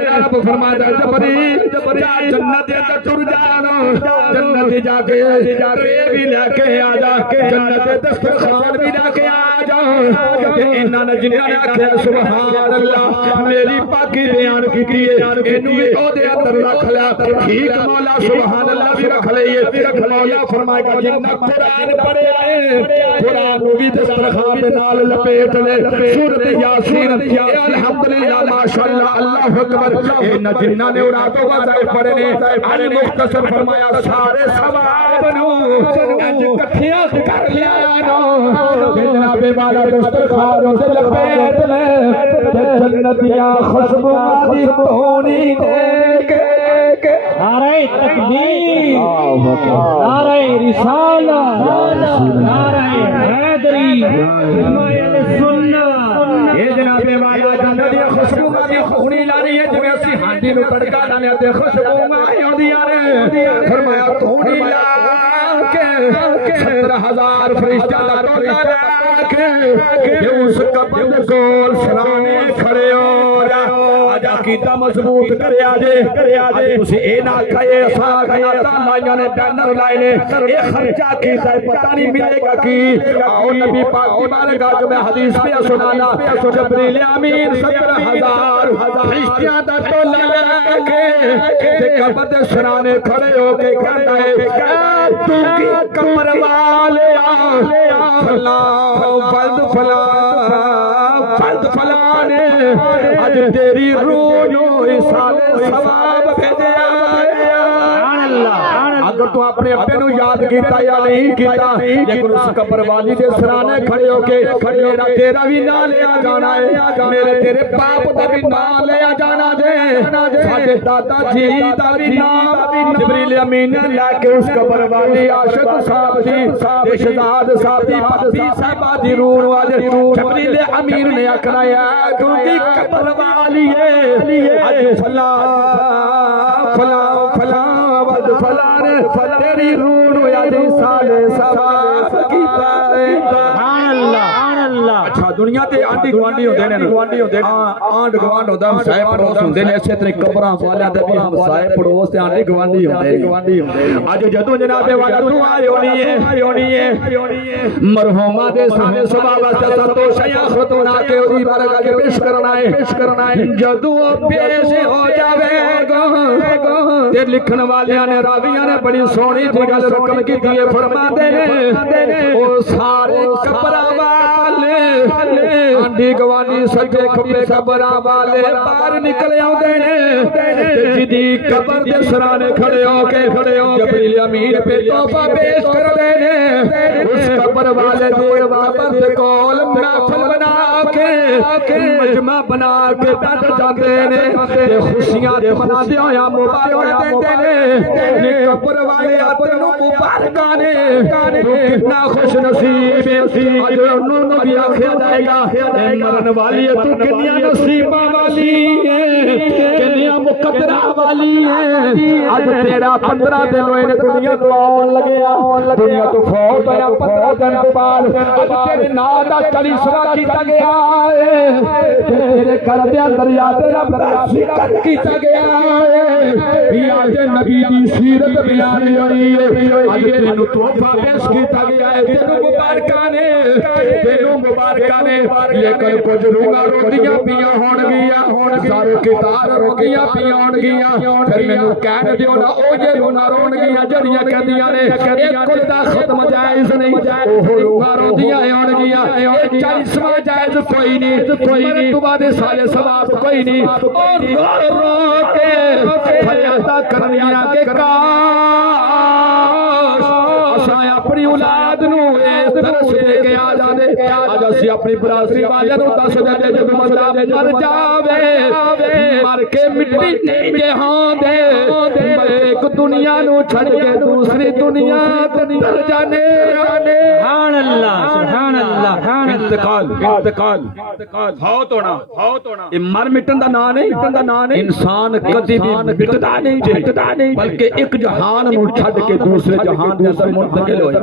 आप फरमाता जबरील जन्नत ते टुर जानो जन्नत जाके भी लेके आ जा जन्नत दस्तरखान भी लेके आ जाओ इन्हां ने जिन्हां ने आखे सुभान अल्लाह मेरी पाकी बयान की इनू भी ओदे अंदर रख लिया ठीक मौला सुभान अल्लाह भी रख लिए मौला फरमाएगा जिन्ना कुरान पढ़या है कुरान भी दस्तरखान दे नाल लपेट ले सूरत यासीन अल्हम्दुलिल्लाह माशाअल्लाह अल्लाहु अकबर इन जिन्ना ने उरातो वज़ाइफ पढ़े ने अल मुख्तसर फरमाया सारे सवाब नु अज इकट्ठियां कर लिया नो जनाबे वाला दस्तरखान से लपेट ले जन्नतियां खुशबू दी धोनी देके नारे तकबीर नारे रिसाला नारे हैदरी हिमायत सुन्नत ये जनाबे वाला जन्नतियां खुशबू दी धोनी लानी है जिवें असि हांडी नु तड़का लाने ते खुशबू आउंदियां ने फरमाया धोनी ला के 70,000 फरिश्ता दा टोला ला के उस कब्र दे कोल सराने खड़े हो जा आजा कीता मजबूत करे आजे तुसी ए ना कहे असा कनाता लाइयां ने बैनर लाए ने ए खर्चा कीता पता नहीं मिलेगा की आओ नबी पाक की बारगाह में हदीस पे सुनाना जबरील अमीन 70,000 फरिश्तियां दा टोला लेके ते कब्र दे सराने खड़े हो के कहता है तू की कब्र वाले फला फल्द फलाने आज तेरी रूह नु इसाले सवाब भेजे अगर तू अपने अब्बे नु याद कीता या नहीं कीता लेकिन उस कब्र वाली दे सराने खड़े होके मेरा तेरा भी नाम लिया जाना है मेरे तेरे बाप दा भी नाम लिया जाना है साडे दादा जी दा भी नाम जबरील अमीन ने लेके उस कब्र वाली आशिक साहब दी शहजाद साहब दी पत्नी साहबा दी रूह आज जबरील अमीन ने आखना है क्योंकि कब्र वाली है आज फला फला फला फलाने तेरी रूह याद साले सवाब कीता है सुभान अल्लाह। अच्छा दुनिया ते आंडी गवांडी होंदे ने आंड गवांड होंदा हमसाए पड़ोस होंदे ने इसे तरीके कब्रां वालियां दे भी हमसाए पड़ोस ते आंडी गवांडी होंदे अज जदों जनाबे वाला दुआ होनी है मरहुमा दे सामने सुबह वास्ते संतोष या खतोना के ओदी बारगाह के पेश करना है जदों पेश हो जावेगा ते लिखण वालियां ने रावियां ने बड़ी सोहनी जी गल रकम की दिए फरमाते ने ओ सारे कब्र वाले आंडी गवानी सजे खब्बे कब्र वाले बाहर निकल आउंदे ने जिदी कब्र दे सराने खड़े होके जबरील अमीन पे तोहफा पेश करदे ने उस कब्र वाले दे कब्र दे कोल महफिल बना के मजमा बना के बैठ जाते ने ते खुशियां दे मनाते होया मुबारक देते ने कब्र वाले अपने मुबारका ने कितना खुश नसीब आज उन्होंने भी आखिया जाएगा मरन वाली है तू कितनी नसीबा वाली है कितनी मुकद्दरा वाली है आज तेरा 15 दिन हुए ने दुनिया तो आउन लगे दुनिया तो फौत होया 15 दिन बाद आज तेरे नाम दा कलिसवा कीता गया है तेरे घर दे अंदर याद रब दा जिक्र कीता गया है आज नबी दी सीरत बयान होई है आज तेनु तोहफा पेश कीता गया है तेनु मुबारका ने लेकिन कुछ रूहां रोंदियां पियां होणगियां सारे कितार रोंदियां पियां होणगियां फिर मैनू कहण दिओ ना ओ जे रोणगियां जड़ियां कहदियां ने एक कुल दा खत्म जायज नहीं ओह रूहां रोंदियां होणगियां 40वां जायज कोई नहीं तू बाद साले सवाब कोई नहीं और रो के फरियादा करनियां के काश अपनी औलाद नु इस तरह दे के आ जाने आज असि अपनी बरादरी वाले नु दस दे जब मसला मर जावे मर के मिट्टी नहीं जहां दे एक दुनिया नु छड़ के दूसरी दुनिया अंदर जाने सुभान अल्लाह इंतकाल फौत होना ये मर मिटन दा नाम नहीं इंसान कभी भी मिटदा नहीं बल्कि एक जहान नु छड़ के दूसरे जहान दे अंदर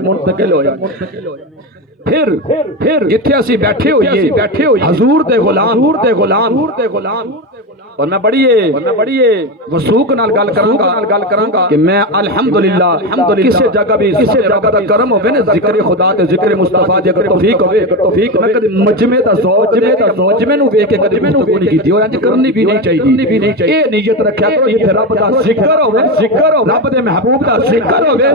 मुंतकिल होया फिर जिथे असी बैठे होइए हजूर दे गुलाम और मैं बड़ी वसूक नाल गल करांगा कि मैं अल्हम्दुलिल्लाह किसी जगह भी किसी जगह दा करम होवे ना जिक्र खुदा ते जिक्र मुस्तफा जे अगर तौफीक होवे मैं कदी मजमे दा मजमे नु वेख के कदी मैनू नहीं कीती और इंज करनी भी नहीं चाहिए। ए नीयत रखया करो जिथे रब दा जिक्र होवे रब दे महबूब दा जिक्र होवे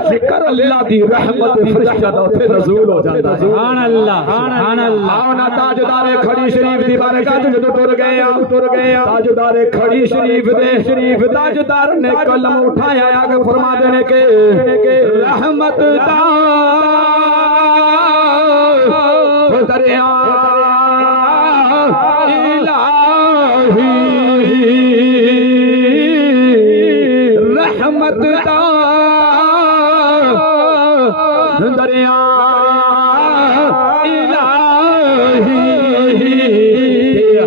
अल्लाह दी रहमत फरिश्ता दा उथे नज़ूल हो जांदा है। सुभान अल्लाह आओ ना ताजदारे खड़ी शरीफ दी बरकत जदों टुर गए ताजदारे खड़ी शरीफ दे ताजदार ने कलम उठाया आगे फरमा देने के रहमत दा दरिया इलाही रहमत दा दरिया इलाही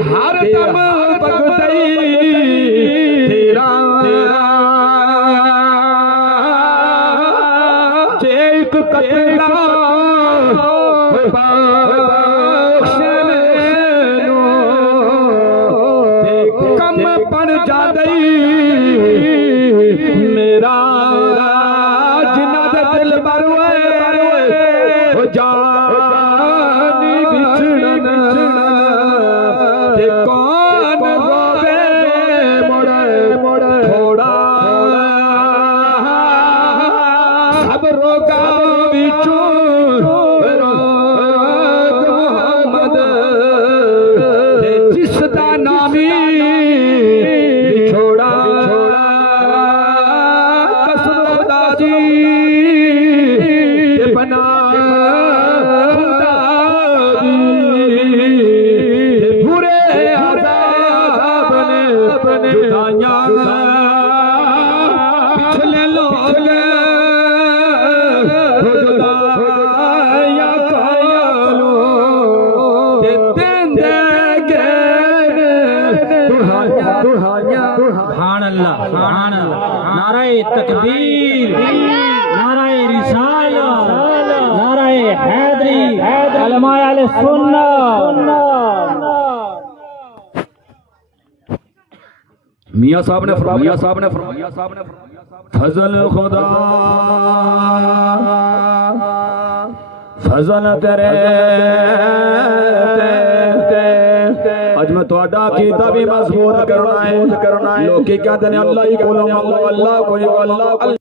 हर दम बगदई तेरा एक कतरा कम पड़ जादई मेरा जिन्ना दे दिल बरवे जानी बिछड़न ते कौन रोवे मोड़ थोड़ा सब रोगा बिचू जिसदा नामी छोड़ा कसम खुदा दी बना खुदा दी बुरे अज़ाब ने जुदाइयां पिछले लोग जुदाइयां कायलो सुभान अल्लाह नाराए तकबीर नाराए रिसालत नाराए हैदरी उलमाए अहले सुन्नत। मियां साहब ने फजल खुदा फजल करे अज मैं थोड़ा कीता भी मजबूत करना है लोग कहते हैं अल्लाह ही बोलो अल्लाह कोई अल्लाह